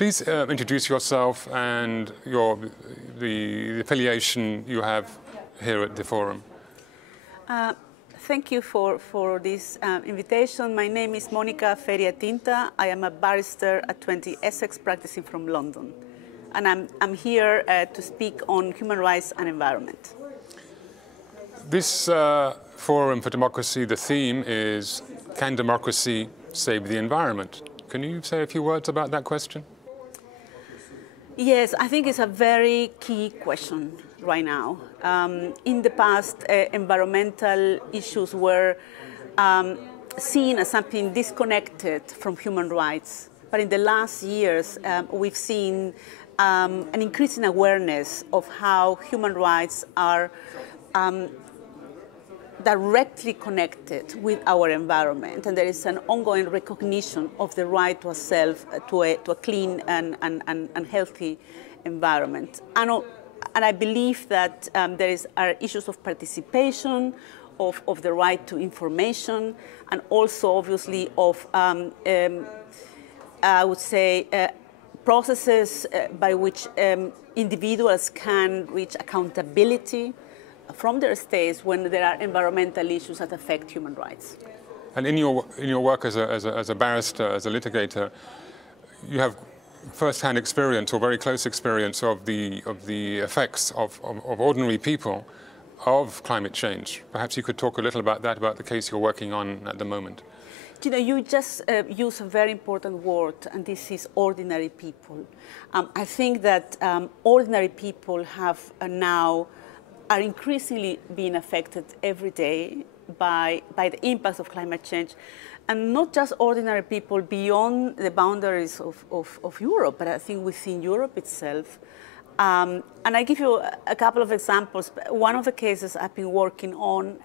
Please introduce yourself and the affiliation you have here at the forum. Thank you for this invitation. My name is Monica FERIA TINTA. I am a barrister at 20 Essex, practicing from London. And I'm here to speak on human rights and environment. This Forum for Democracy, the theme is, can democracy save the environment? Can you say a few words about that question? Yes, I think it's a very key question right now. In the past, environmental issues were seen as something disconnected from human rights. But in the last years, we've seen an increasing awareness of how human rights are directly connected with our environment, and there is an ongoing recognition of the right to a clean and healthy environment. And I believe that there are issues of participation, of the right to information, and also obviously of, I would say, processes by which individuals can reach accountability from their states when there are environmental issues that affect human rights. And in your work as a barrister, as a litigator, you have first-hand experience or very close experience of the effects of ordinary people of climate change. Perhaps you could talk a little about that, about the case you're working on at the moment. You know, you just use a very important word, and this is ordinary people. I think that ordinary people have are increasingly being affected every day by the impacts of climate change. And not just ordinary people beyond the boundaries of Europe, but I think within Europe itself. And I give you a couple of examples. One of the cases I've been working on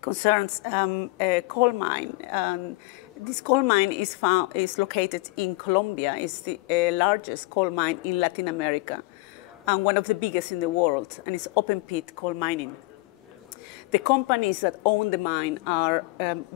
concerns a coal mine. This coal mine is located in Colombia. It's the largest coal mine in Latin America, and one of the biggest in the world, and it's open pit coal mining. The companies that own the mine are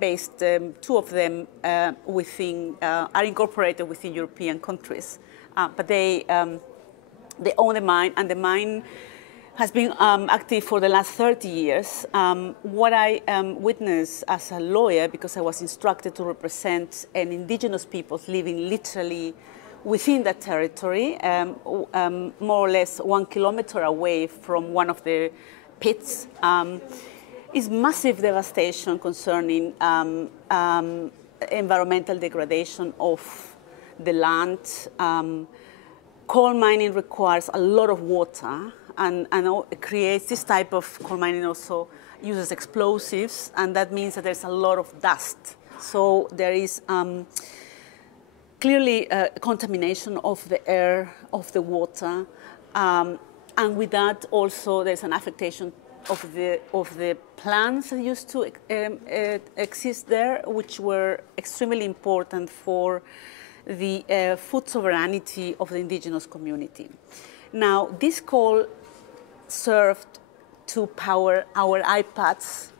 based, two of them are incorporated within European countries, but they own the mine, and the mine has been active for the last 30 years. What I witnessed as a lawyer, because I was instructed to represent an indigenous people living literally within that territory, more or less 1 kilometer away from one of the pits, is massive devastation concerning environmental degradation of the land. Coal mining requires a lot of water, and it creates this type of coal mining also uses explosives, and that means that there's a lot of dust. So there is clearly contamination of the air, of the water, and with that also there's an affectation of the plants that used to exist there, which were extremely important for the food sovereignty of the indigenous community. Now, this coal served to power our iPads,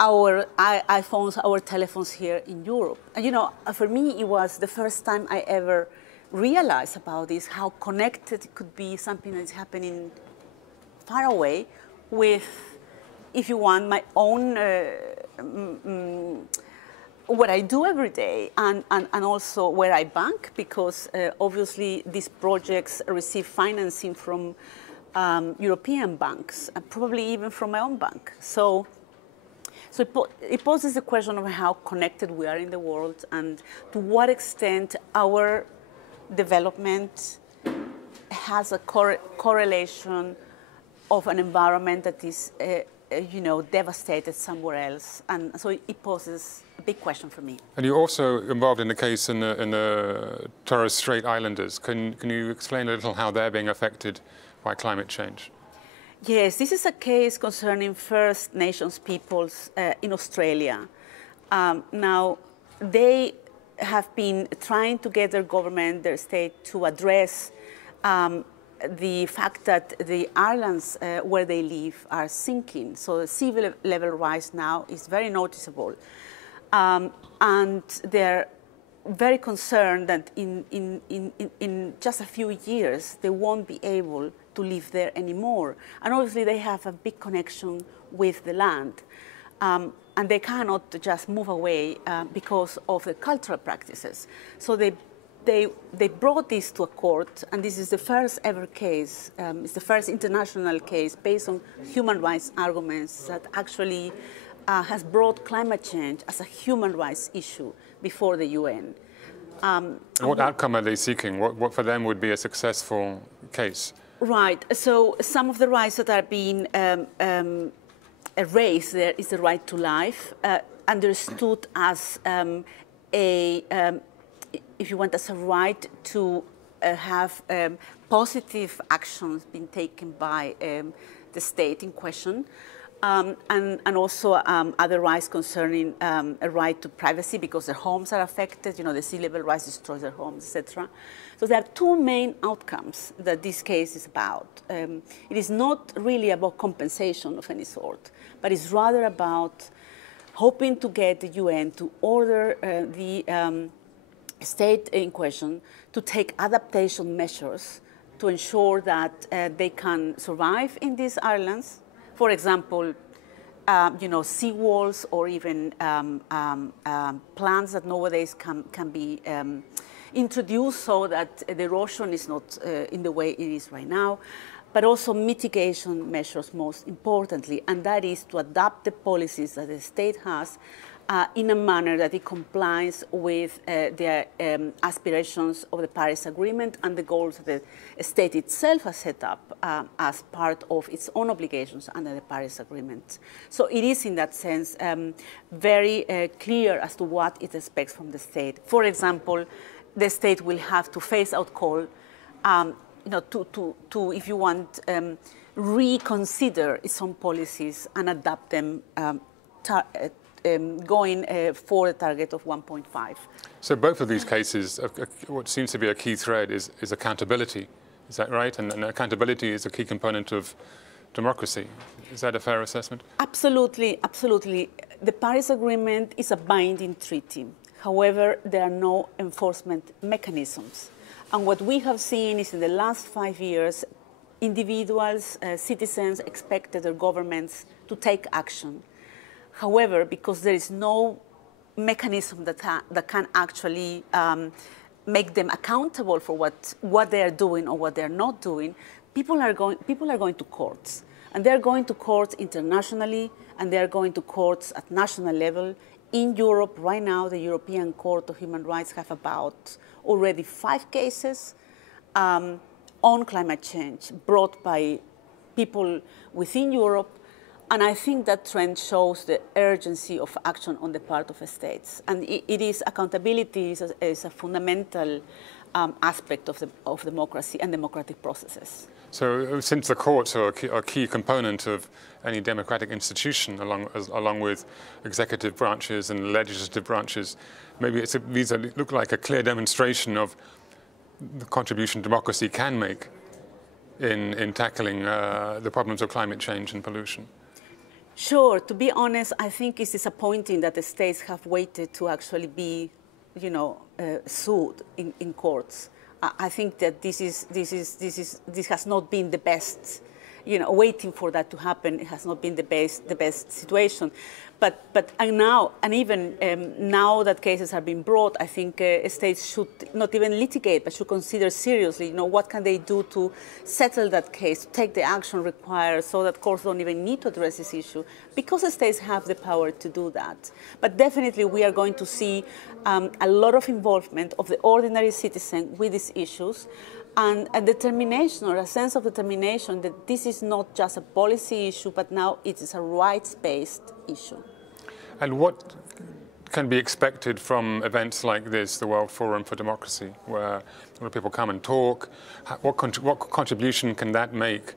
our iPhones, our telephones here in Europe. And you know, for me, it was the first time I ever realized about this, how connected it could be, something that's happening far away with, if you want, my own, what I do every day, and also where I bank, because obviously these projects receive financing from European banks, and probably even from my own bank. So it poses the question of how connected we are in the world, and to what extent our development has a correlation of an environment that is, devastated somewhere else. And so it poses a big question for me. And you're also involved in the case in the Torres Strait Islanders. Can you explain a little how they're being affected by climate change? Yes, this is a case concerning First Nations peoples in Australia. Now, they have been trying to get their government, their state, to address the fact that the islands where they live are sinking. So the sea level rise now is very noticeable. And they're very concerned that in just a few years they won't be able to live there anymore. And obviously they have a big connection with the land. And they cannot just move away because of the cultural practices. So they brought this to a court, and this is the first ever case. It's the first international case based on human rights arguments that actually has brought climate change as a human rights issue before the UN. And what outcome are they seeking? What for them would be a successful case? Right. So some of the rights that are being raised there is the right to life, understood as if you want, as a right to have positive actions being taken by the state in question, and also other rights concerning a right to privacy because their homes are affected. You know, the sea level rise destroys their homes, etc. So there are two main outcomes that this case is about. It is not really about compensation of any sort, but it's rather about hoping to get the UN to order the state in question to take adaptation measures to ensure that they can survive in these islands. For example, seawalls or even plants that nowadays can be introduced so that the erosion is not in the way it is right now, but also mitigation measures most importantly, and that is to adapt the policies that the state has in a manner that it complies with the aspirations of the Paris Agreement and the goals that the state itself has set up as part of its own obligations under the Paris Agreement. So it is, in that sense, very clear as to what it expects from the state. For example, the state will have to phase out coal, to if you want, reconsider its own policies and adapt them going for a target of 1.5. So both of these cases, what seems to be a key thread is accountability. Is that right? And accountability is a key component of democracy. Is that a fair assessment? Absolutely, absolutely. The Paris Agreement is a binding treaty. However, there are no enforcement mechanisms. And what we have seen is in the last 5 years, individuals, citizens expected their governments to take action. However, because there is no mechanism that can actually make them accountable for what they are doing or what they are not doing, people are going to courts. And they are going to courts internationally, and they are going to courts at national level. In Europe, right now, the European Court of Human Rights have about already 5 cases on climate change brought by people within Europe. And I think that trend shows the urgency of action on the part of states. And it is accountability is a fundamental aspect of democracy and democratic processes. So since the courts are a key component of any democratic institution, along with executive branches and legislative branches, maybe these look like a clear demonstration of the contribution democracy can make in tackling the problems of climate change and pollution. Sure. To be honest, I think it's disappointing that the states have waited to actually be, sued in courts. I think that this has not been the best. Waiting for that to happen, it has not been the best situation. But even now that cases have been brought, I think states should not even litigate, but should consider seriously, what can they do to settle that case, to take the action required, so that courts don't even need to address this issue, because the states have the power to do that. But definitely, we are going to see a lot of involvement of the ordinary citizen with these issues. And a determination, or a sense of determination, that this is not just a policy issue, but now it is a rights-based issue. And what can be expected from events like this, the World Forum for Democracy, where a lot of people come and talk? What contribution can that make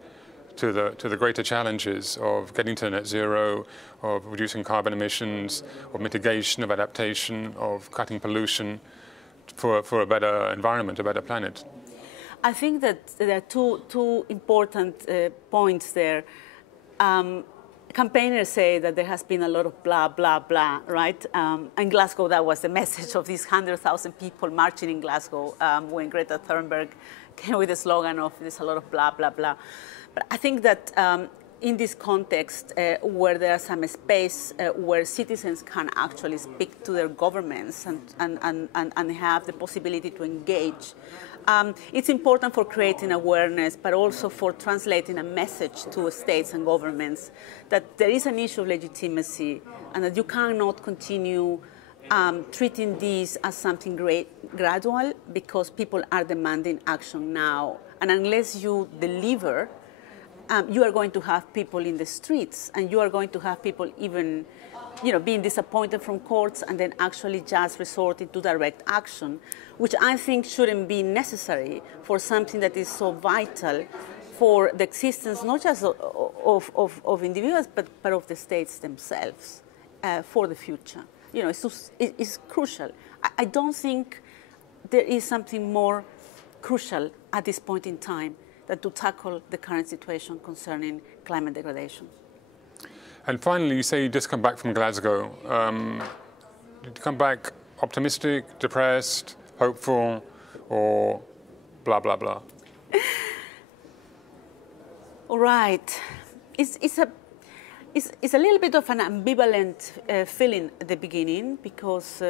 to the greater challenges of getting to net zero, of reducing carbon emissions, of mitigation, of adaptation, of cutting pollution for a better environment, a better planet? I think that there are two important points there. campaigners say that there has been a lot of blah, blah, blah, right? In Glasgow, that was the message of these 100,000 people marching in Glasgow when Greta Thunberg came with the slogan of there's a lot of blah, blah, blah. But I think that in this context, where there is some space where citizens can actually speak to their governments and have the possibility to engage, it's important for creating awareness, but also for translating a message to states and governments that there is an issue of legitimacy and that you cannot continue treating this as something gradual, because people are demanding action now. And unless you deliver, you are going to have people in the streets, and you are going to have people even, being disappointed from courts and then actually just resorting to direct action, which I think shouldn't be necessary for something that is so vital for the existence not just of individuals, but of the states themselves for the future. It's crucial. I don't think there is something more crucial at this point in time than to tackle the current situation concerning climate degradation. And finally, you say you just come back from Glasgow. Did you come back optimistic, depressed, hopeful, or blah, blah, blah? All right. It's a little bit of an ambivalent feeling at the beginning, because,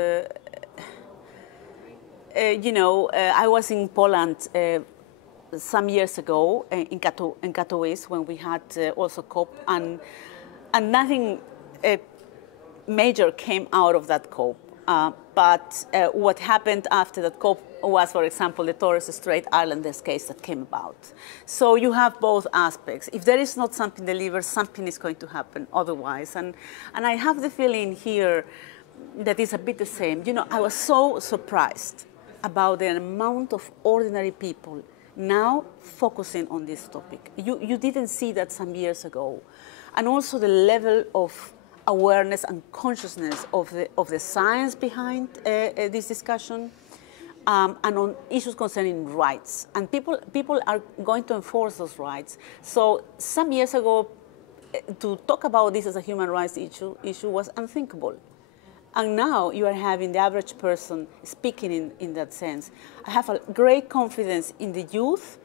I was in Poland some years ago in Katowice when we had also COP, and nothing major came out of that COP. But what happened after that COP was, for example, the Torres Strait Islander case that came about. So you have both aspects. If there is not something delivered, something is going to happen otherwise. And I have the feeling here that it's a bit the same. I was so surprised about the amount of ordinary people now focusing on this topic. You didn't see that some years ago. And also the level of awareness and consciousness of the science behind this discussion, and on issues concerning rights. And people are going to enforce those rights. So some years ago, to talk about this as a human rights issue was unthinkable. And now you are having the average person speaking in that sense. I have a great confidence in the youth,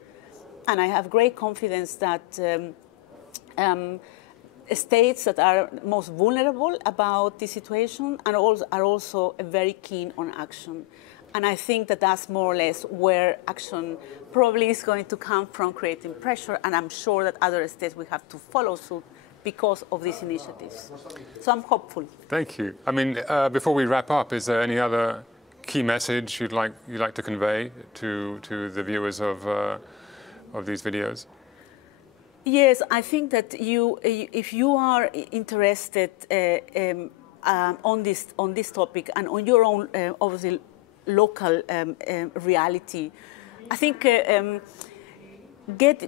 and I have great confidence that states that are most vulnerable about the situation are also very keen on action. And I think that that's more or less where action probably is going to come from, creating pressure, and I'm sure that other states will have to follow suit because of these initiatives. So I'm hopeful. Thank you. I mean, before we wrap up, is there any other key message you'd like to convey to the viewers of these videos? Yes, I think that if you are interested on this topic and on your own, obviously, local reality, I think get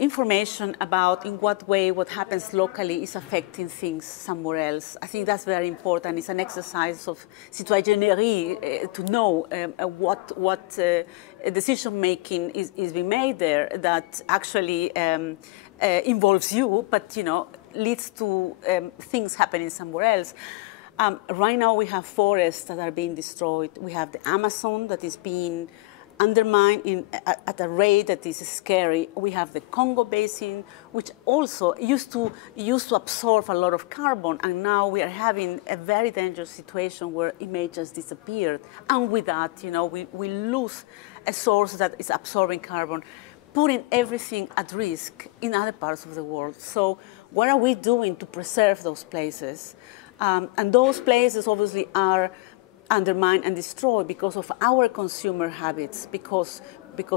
information about in what way what happens locally is affecting things somewhere else. I think that's very important. It's an exercise of citoyennerie to know what decision making is being made there that actually involves you, but leads to things happening somewhere else. Right now we have forests that are being destroyed. We have the Amazon that is being undermined at a rate that is scary. We have the Congo Basin, which also used to absorb a lot of carbon, and now we are having a very dangerous situation where it may just disappear. And with that, we lose a source that is absorbing carbon, putting everything at risk in other parts of the world. So what are we doing to preserve those places? And those places obviously are undermined and destroyed because of our consumer habits, because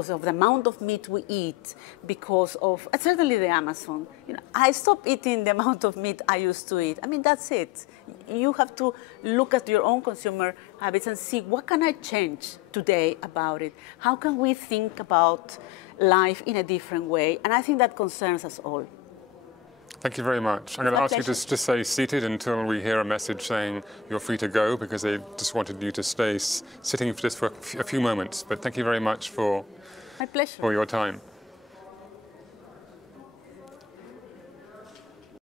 of the amount of meat we eat, because of certainly the Amazon. I stopped eating the amount of meat I used to eat. I mean, that's it. You have to look at your own consumer habits and see what can I change today about it. How can we think about life in a different way? And I think that concerns us all. Thank you very much. I'm going to ask you to just stay seated until we hear a message saying you're free to go, because they just wanted you to stay sitting just for a few moments. But thank you very much for my pleasure. For your time.